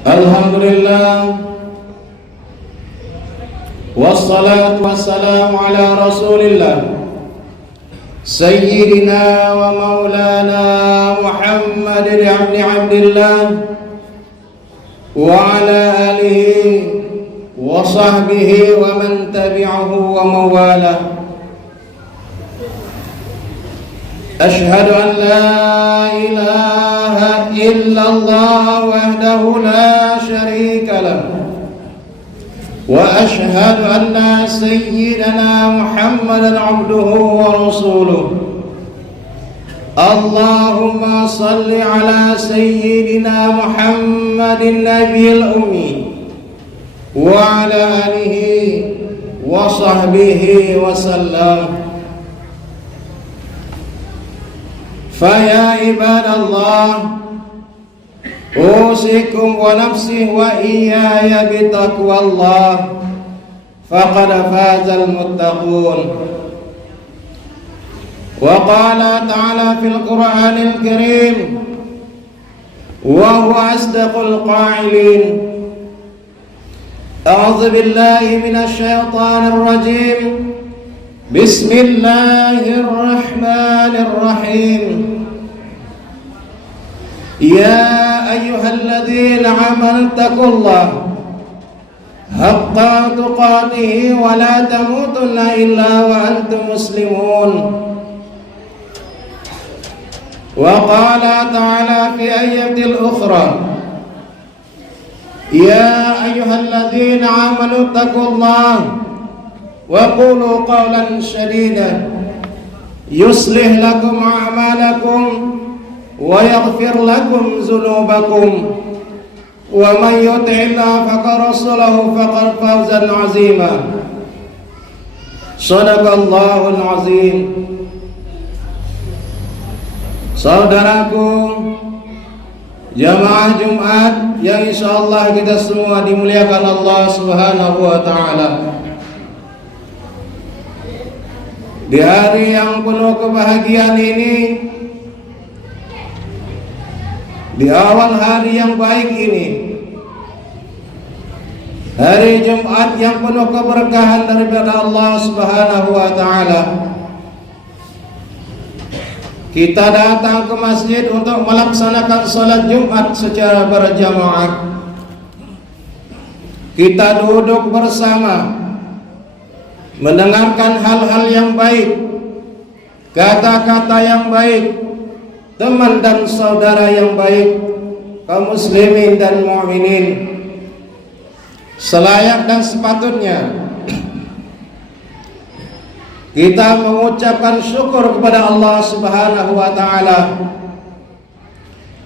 Alhamdulillah, wassalatu wassalamu ala rasulillah Sayyidina wa maulana Muhammadin ibn Abdillah wa ala alihi wa sahbihi wa man tabi'ahu wa mawalah. Ashhadu an la ilaha illallah wahdahu la syarika lah wa ashhadu anna sayyidana Muhammadan abduhu wa rasuluh. Allahumma salli ala sayyidina Muhammadin nabiyil ummi wa ala alihi wa sahbihi wa sallam. Faya ibadallah, usikum wa nafsi wa iyaya bitaqwallah, faqad fazal muttaqun. Wa qala ta'ala fil Qur'anil Karim, wa huwa asdaqul qa'ilin. A'udzu billahi minasy syaithanir rajim. Bismillahirrahmanirrahim. Ya ayyuhalladzina amanu taqullaha haqqa tuqatih wa la tamutunna illa wa antum muslimun. Wa qala ta'ala fi ayatil ukhra, ya ayyuhalladzina amanu taqullaha wa qulu qawlan sadida yuslih lakum a'malakum wa yaghfir lakum dhunubakum wa man yuti'illah faqad rasulahu faqad fawzan 'azima. Shadaqallahul 'azim. Saudaraku jamaah Jumat yang insyaallah kita semua dimuliakan Allah Subhanahu wa taala. Di hari yang penuh kebahagiaan ini, di awal hari yang baik ini, hari Jumat yang penuh keberkahan daripada Allah Subhanahu wa taala, kita datang ke masjid untuk melaksanakan salat Jumat secara berjamaah. Kita duduk bersama mendengarkan hal-hal yang baik, kata-kata yang baik, teman dan saudara yang baik, kaum muslimin dan mu'minin. Selayak dan sepatutnya kita mengucapkan syukur kepada Allah Subhanahu wa taala,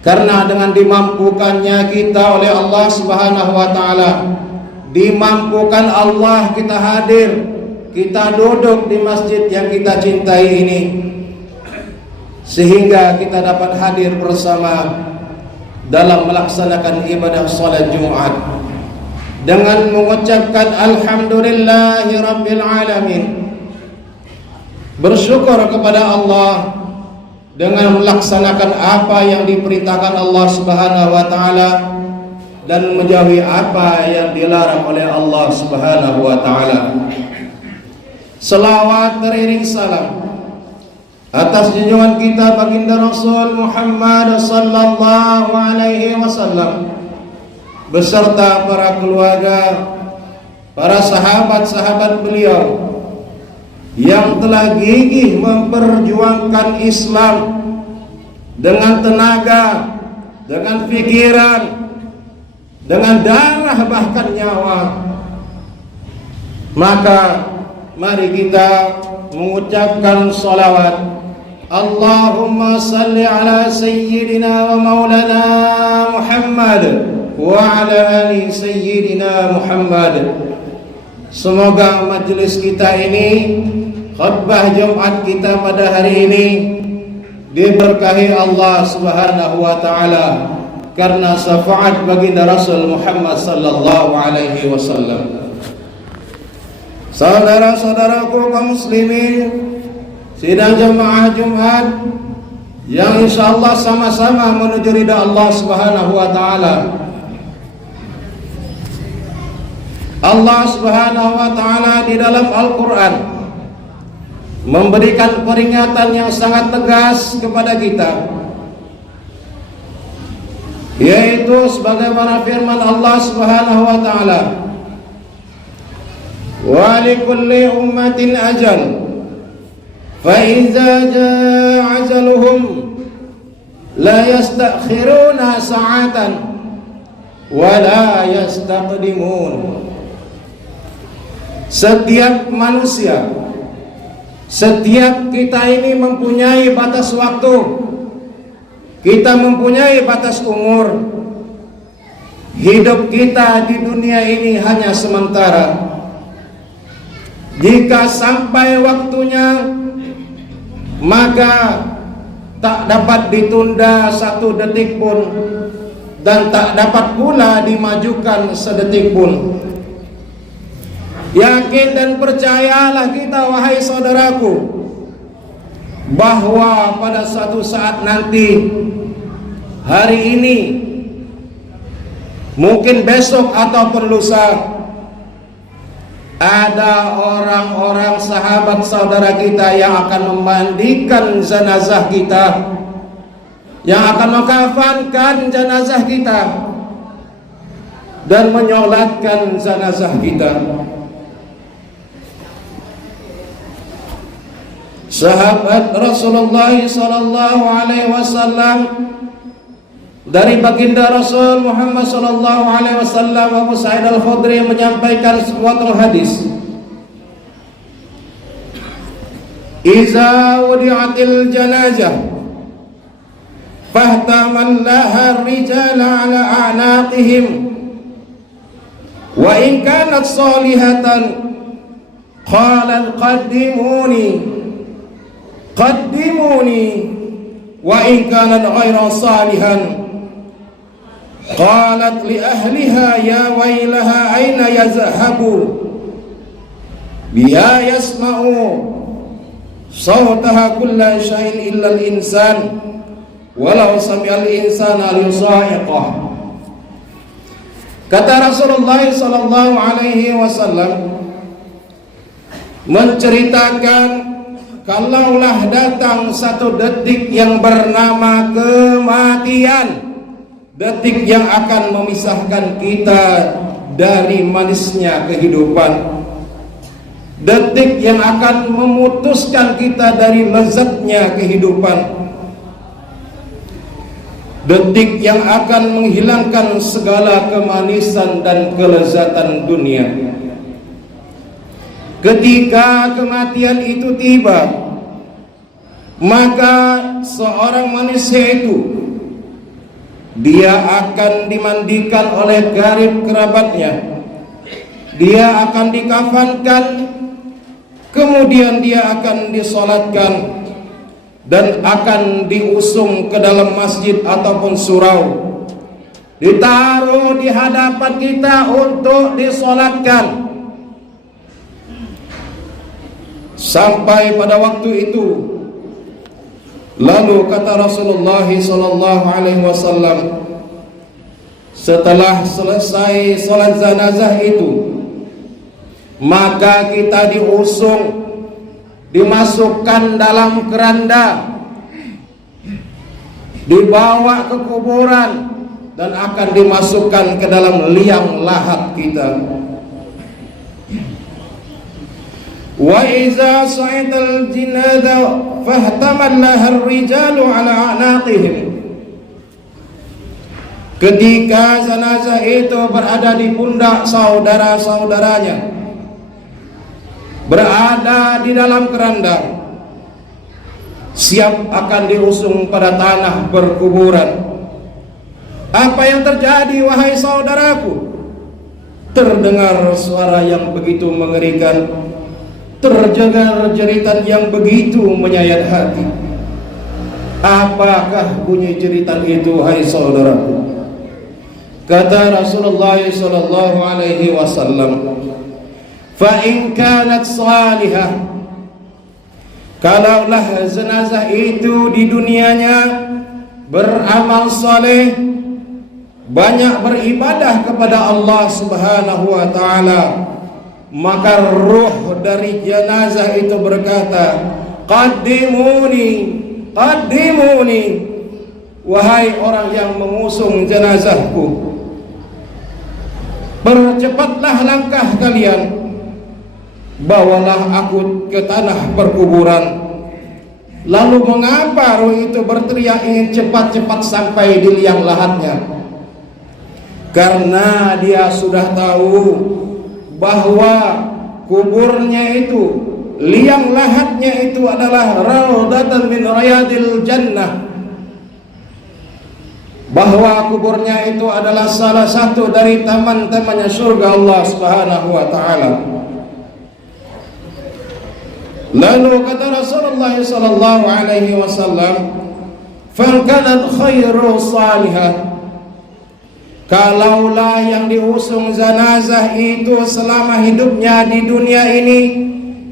karena dengan dimampukannya kita oleh Allah Subhanahu wa taala, dimampukan Allah kita hadir, kita duduk di masjid yang kita cintai ini, sehingga kita dapat hadir bersama dalam melaksanakan ibadah salat Jumat dengan mengucapkan alhamdulillahi rabbil alamin, bersyukur kepada Allah dengan melaksanakan apa yang diperintahkan Allah Subhanahu wa taala dan menjauhi apa yang dilarang oleh Allah Subhanahu wa taala. Selawat teriring salam atas junjungan kita baginda Rasul Muhammad sallallahu alaihi wasallam beserta para keluarga, para sahabat-sahabat beliau yang telah gigih memperjuangkan Islam dengan tenaga, dengan pikiran, dengan darah bahkan nyawa. Maka mari kita mengucapkan salawat. Allahumma salli ala sayyidina wa maulana Muhammad wa ala ali sayyidina Muhammad. Semoga majelis kita ini, khutbah Jumat kita pada hari ini, diberkahi Allah Subhanahu wa taala karena syafaat baginda Rasul Muhammad sallallahu alaihi wasallam. Saudara-saudaraku kaum muslimin, sidang jemaah Jumat yang insyaallah sama-sama menuju ridha Allah Subhanahu wa taala. Allah Subhanahu wa taala di dalam Al-Qur'an memberikan peringatan yang sangat tegas kepada kita, yaitu sebagaimana firman Allah Subhanahu wa taala, wa likulli ummatin ajal fa iza jaa ajaluhum la yastakhiruna sa'atan wa la yastaqdimun. Setiap manusia, setiap kita ini mempunyai batas waktu, kita mempunyai batas umur. Hidup kita di dunia ini hanya sementara. Jika sampai waktunya, maka tak dapat ditunda satu detik pun, dan tak dapat pula dimajukan sedetik pun. Yakin dan percayalah kita, wahai saudaraku, bahwa pada suatu saat nanti, hari ini, mungkin besok ataupun lusa, ada orang-orang sahabat saudara kita yang akan memandikan jenazah kita, yang akan mengkafankan jenazah kita dan menyolatkan jenazah kita. Sahabat Rasulullah sallallahu alaihi wasallam, dari baginda Rasul Muhammad sallallahu alaihi wasallam, Abu Sa'id Al-Khudri menyampaikan sebuah hadis, "Iza wudi'atil janazah fahtaman laha ar-rijala 'ala a'naqihim wa in kanat salihatan qala qaddimuni qaddimuni wa in kanat ghayra salihan qalat li ahliha ya wailaha aina yazhabu biya yasma'u sawtaha kulla shay'in illa al-insan walau sami'al insana al-yusa'iqah." Kata Rasulullah sallallahu alaihi wasallam menceritakan, kalaulah datang satu detik yang bernama kematian, detik yang akan memisahkan kita dari manisnya kehidupan, detik yang akan memutuskan kita dari lezatnya kehidupan, detik yang akan menghilangkan segala kemanisan dan kelezatan dunia. Ketika kematian itu tiba, maka seorang manusia itu, dia akan dimandikan oleh garib kerabatnya, dia akan dikafankan, kemudian dia akan disolatkan dan akan diusung ke dalam masjid ataupun surau, ditaruh di hadapan kita untuk disolatkan. Sampai pada waktu itu, lalu kata Rasulullah sallallahu alaihi wasallam, setelah selesai salat jenazah itu, maka kita diusung, dimasukkan dalam keranda, dibawa ke kuburan, dan akan dimasukkan ke dalam liang lahat kita. Wa iza sa'idal jinazah fahtamallah ar-rijalu ala a'naqihim. Ketika jenazah itu berada di pundak saudara-saudaranya, berada di dalam keranda, siap akan diusung pada tanah perkuburan. Apa yang terjadi, wahai saudaraku? Terdengar suara yang begitu mengerikan, terdengar jeritan yang begitu menyayat hati. Apakah bunyi jeritan itu, hai saudaraku? Kata Rasulullah sallallahu alaihi wasallam, fa in kanat salihah, kalaulah jenazah itu di dunianya beramal saleh, banyak beribadah kepada Allah Subhanahu wa taala, maka ruh dari jenazah itu berkata, qaddimuni, qaddimuni, wahai orang yang mengusung jenazahku, percepatlah langkah kalian, bawalah aku ke tanah perkuburan. Lalu mengapa roh itu berteriak ingin cepat-cepat sampai di liang lahatnya? Karena dia sudah tahu bahwa kuburnya itu, liang lahatnya itu adalah raudhatan min riyadil jannah, bahwa kuburnya itu adalah salah satu dari taman-tamannya surga Allah Subhanahu wa taala. Lalu kata Rasulullah sallallahu alaihi wasallam, "Fa kanat khairu salihah." Kalaulah yang diusung jenazah itu selama hidupnya di dunia ini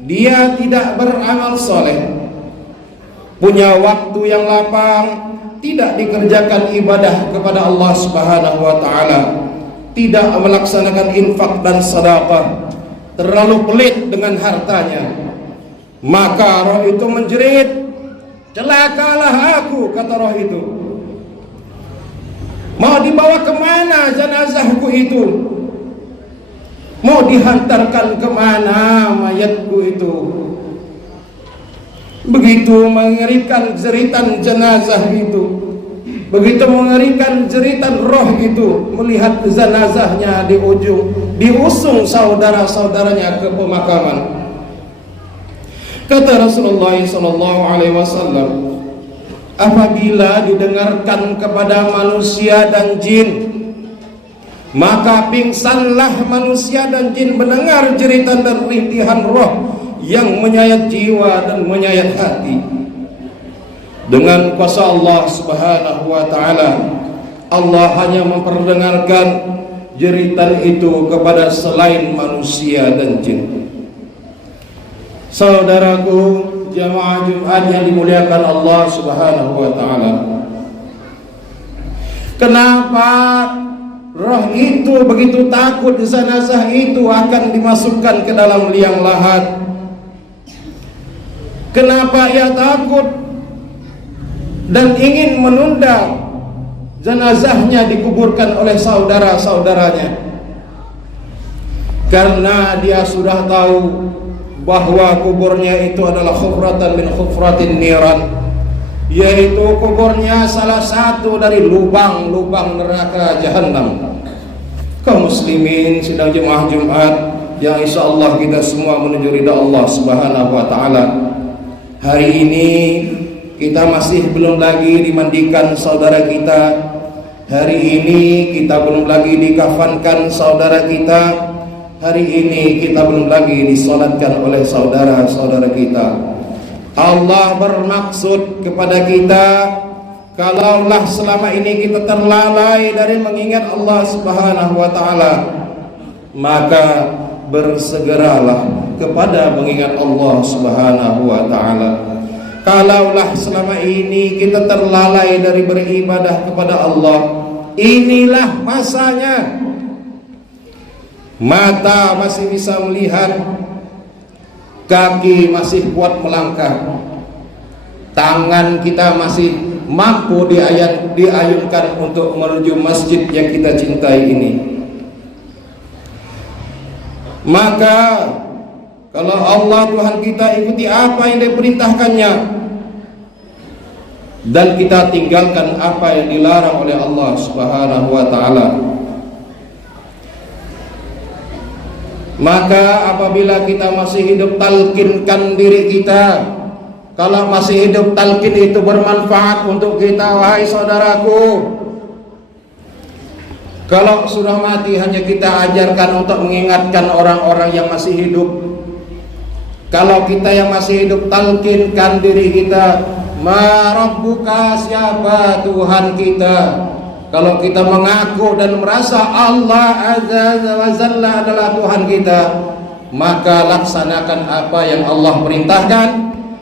dia tidak beramal soleh, punya waktu yang lapang, tidak dikerjakan ibadah kepada Allah Subhanahu wa taala, tidak melaksanakan infak dan sedekah, terlalu pelit dengan hartanya, maka roh itu menjerit, celakalah aku, kata roh itu. Mau dibawa kemana jenazahku itu? Mau dihantarkan kemana mayatku itu? Begitu mengerikan jeritan jenazah itu, begitu mengerikan jeritan roh itu melihat jenazahnya diusung saudara-saudaranya ke pemakaman. Kata Rasulullah SAW, apabila didengarkan kepada manusia dan jin, maka pingsanlah manusia dan jin mendengar jeritan dan rintihan roh yang menyayat jiwa dan menyayat hati. Dengan kuasa Allah Subhanahu wa taala, Allah hanya memperdengarkan jeritan itu kepada selain manusia dan jin. Saudaraku, jamaah Jumat yang dimuliakan Allah Subhanahu wa taala, kenapa roh itu begitu takut jenazah itu akan dimasukkan ke dalam liang lahat? Kenapa ia takut dan ingin menunda jenazahnya dikuburkan oleh saudara-saudaranya? Karena dia sudah tahu bahwa kuburnya itu adalah khufratan min khufratin niran, yaitu kuburnya salah satu dari lubang-lubang neraka jahanam. Kaum muslimin sidang jemaah Jumat yang insyaallah kita semua menuju ridha Allah Subhanahu wa taala, hari ini kita masih belum lagi dimandikan saudara kita, hari ini kita belum lagi dikafankan saudara kita, hari ini kita belum lagi disolatkan oleh saudara-saudara kita. Allah bermaksud kepada kita, kalaulah selama ini kita terlalai dari mengingat Allah Subhanahu wa taala, maka bersegeralah kepada mengingat Allah Subhanahu wa taala. Kalaulah selama ini kita terlalai dari beribadah kepada Allah, inilah masanya. Mata masih bisa melihat, kaki masih kuat melangkah, tangan kita masih mampu diayunkan untuk menuju masjid yang kita cintai ini. Maka kalau Allah Tuhan kita ikuti apa yang diperintahkannya dan kita tinggalkan apa yang dilarang oleh Allah Subhanahu wa taala, maka apabila kita masih hidup, talkinkan diri kita. Kalau masih hidup, talkin itu bermanfaat untuk kita, wahai saudaraku. Kalau sudah mati, hanya kita ajarkan untuk mengingatkan orang-orang yang masih hidup. Kalau kita yang masih hidup, talkinkan diri kita, ma rabbuka, siapa Tuhan kita. Kalau kita mengaku dan merasa Allah Azza wa Jalla adalah Tuhan kita, maka laksanakan apa yang Allah perintahkan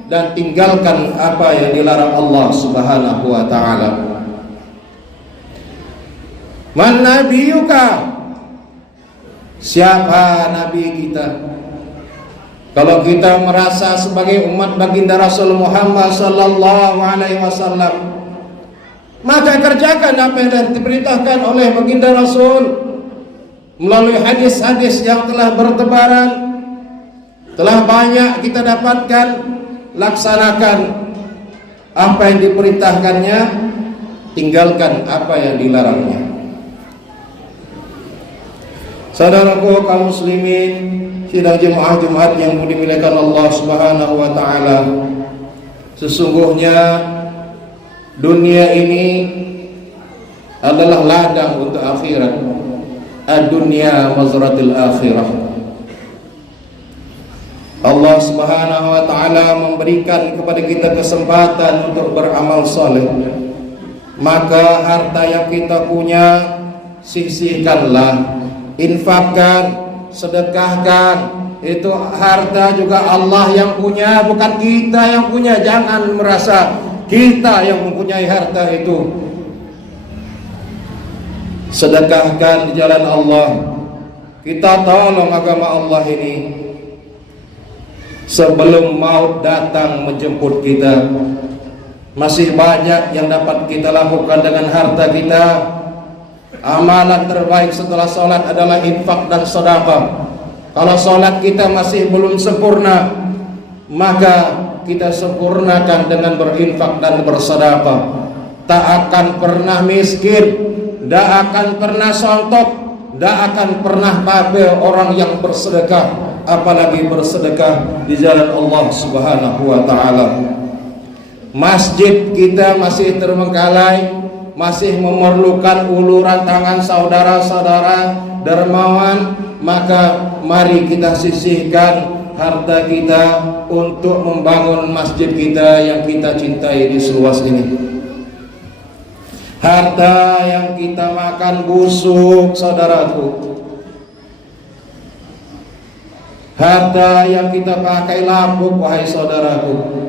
dan tinggalkan apa yang dilarang Allah Subhanahu wa taala. Man nabiyuka? Siapa nabi kita? Kalau kita merasa sebagai umat baginda Rasul Muhammad sallallahu alaihi wasallam, maka kerjakan apa yang diperintahkan oleh baginda Rasul melalui hadis-hadis yang telah bertebaran, telah banyak kita dapatkan. Laksanakan apa yang diperintahkannya, tinggalkan apa yang dilarangnya. Saudaraku kaum muslimin, sidang jemaah Jumat yang dimuliakan Allah Subhanahu wa taala, sesungguhnya dunia ini adalah ladang untuk akhirat. Ad-dunya mazratul akhirah. Allah Subhanahu wa taala memberikan kepada kita kesempatan untuk beramal saleh. Maka harta yang kita punya sisihkanlah, infakkan, sedekahkan. Itu harta juga Allah yang punya, bukan kita yang punya. Jangan merasa kita yang mempunyai harta itu. Sedekahkan di jalan Allah. Kita tolong agama Allah ini sebelum maut datang menjemput kita. Masih banyak yang dapat kita lakukan dengan harta kita. Amalan terbaik setelah sholat adalah infak dan sedekah. Kalau sholat kita masih belum sempurna, maka kita sempurnakan dengan berinfak dan bersedekah. Tak akan pernah miskin, tak akan pernah sontok, tak akan pernah tabe orang yang bersedekah, apalagi bersedekah di jalan Allah Subhanahu wa taala. Masjid kita masih terbengkalai, masih memerlukan uluran tangan saudara-saudara dermawan, maka mari kita sisihkan harta kita untuk membangun masjid kita yang kita cintai di seluas ini. Harta yang kita makan busuk, saudaraku. Harta yang kita pakai lapuk, wahai saudaraku.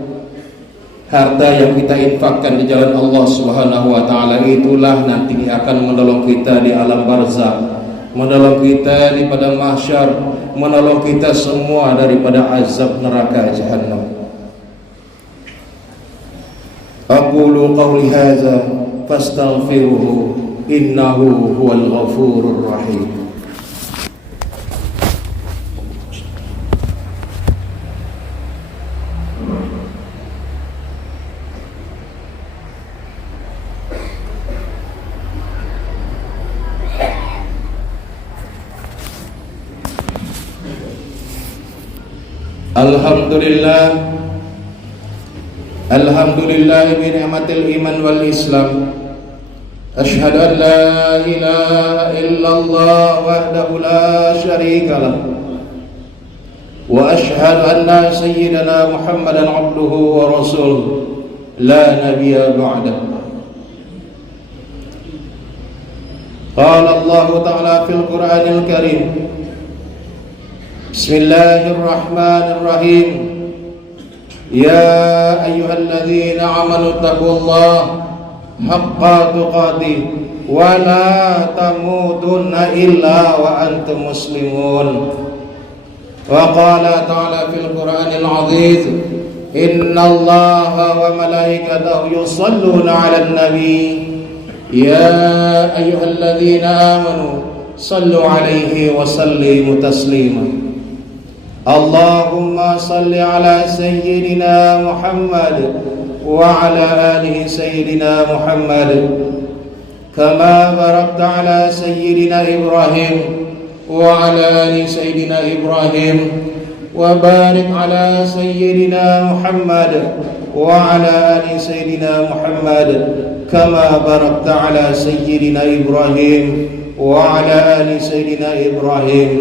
Harta yang kita infakkan di jalan Allah Subhanahu wa taala, itulah nanti akan menolong kita di alam barzakh, menolong kita di padang mahsyar, menolong kita semua daripada azab neraka jahannam. Aqulu qawli hadza fastaghfiruhu innahu huwal ghafurur rahim. Alhamdulillah bi ni'matil iman wal islam. Asyhadu an la ilaha illallah wahdahu la syarika lah. Wa asyhadu anna sayyidana Muhammadan abduhu wa rasuluh la nabiyya ba'dah. Qala Allah ta'ala fil Qur'anil Karim. Bismillahirrahmanirrahim. Ya ayyuhalladzina amanu taqullaha haqqa tuqatih wa la tamutunna illa wa antum muslimun. Wa qala ta'ala fil Qur'anil 'aziz. Innallaha wa malaikatahu yusholluna 'alan nabi. Ya ayyuhalladzina amanu sallu 'alaihi wa sallimu taslima. Allahumma salli ala sayyidina Muhammad wa ala alihi sayyidina Muhammad kama barakta ala sayyidina Ibrahim wa ala ali sayyidina Ibrahim wa barik ala sayyidina Muhammad wa ala ali sayyidina Muhammad kama barakta ala sayyidina Ibrahim wa ala ali sayyidina Ibrahim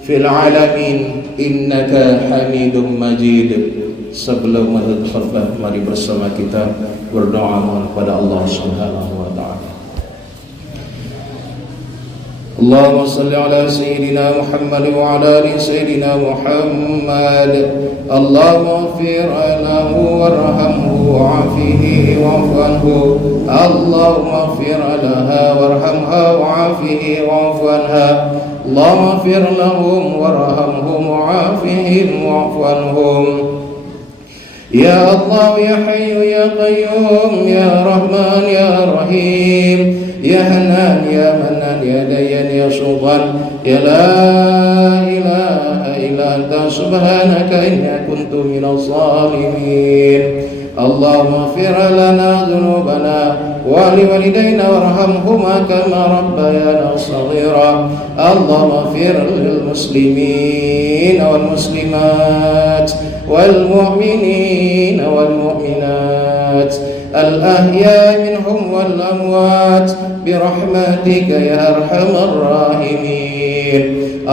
fil alamin innaka hamidum majid. Sebelum menutup khutbah, mari bersama kita berdoa mohon kepada Allah Subhanahu wa taala. اللهم صل على سيدنا محمد وعلى آل سيدنا محمد. اللهم اغفر له وارحمه وعافه واعف عنه. اللهم اغفر لها وارحمها وعافه واعف عنها. اللهم اغفر لهم وارحمهم وعافهم واعف عنهم. يا الله يا حي يا قيوم يا رحمن يا رحيم يا حنان يا منان يا ديان يا سلطان يا لا إله إلا أنت سبحانك إني كنت من الظالمين. اللهم اغفر لنا ذنوبنا ولوالدينا وارحمهما كما ربيانا صغيرا. اللهم اغفر للمسلمين والمسلمات والمؤمنين والمؤمنات الأحياء منهم والأموات برحمتك يا أرحم الراحمين.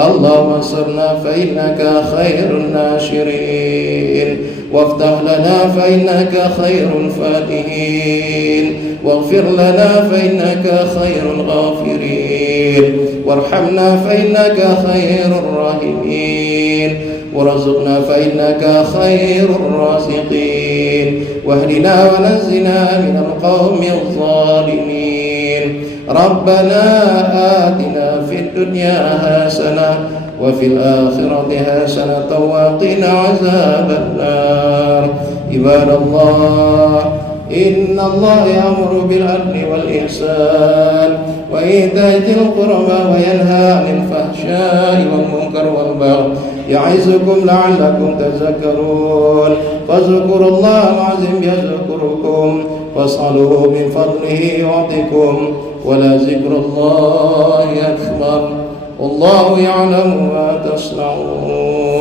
اللهم انصرنا فإنك خير الناصرين، وافتح لنا فإنك خير الفاتحين، واغفر لنا فإنك خير الغافرين، وارحمنا فإنك خير الراحمين، ورزقنا فإنك خير الرازقين، واهدنا ونزنا من القوم الظالمين. ربنا آتنا في الدنيا حسنة وفي الآخرة حسنة وقنا عذاب النار. عباد الله، إن الله يأمر بالعدل والإحسان وإيتاء ذي القربى وينهى عن الفحشاء والمنكر والبغي يعظكم لعلكم تذكرون. فاذكروا الله العظيم يذكركم واسألوه من فضله يعطكم ولذكر الله أكبر. والله يعلم ما تصنعون.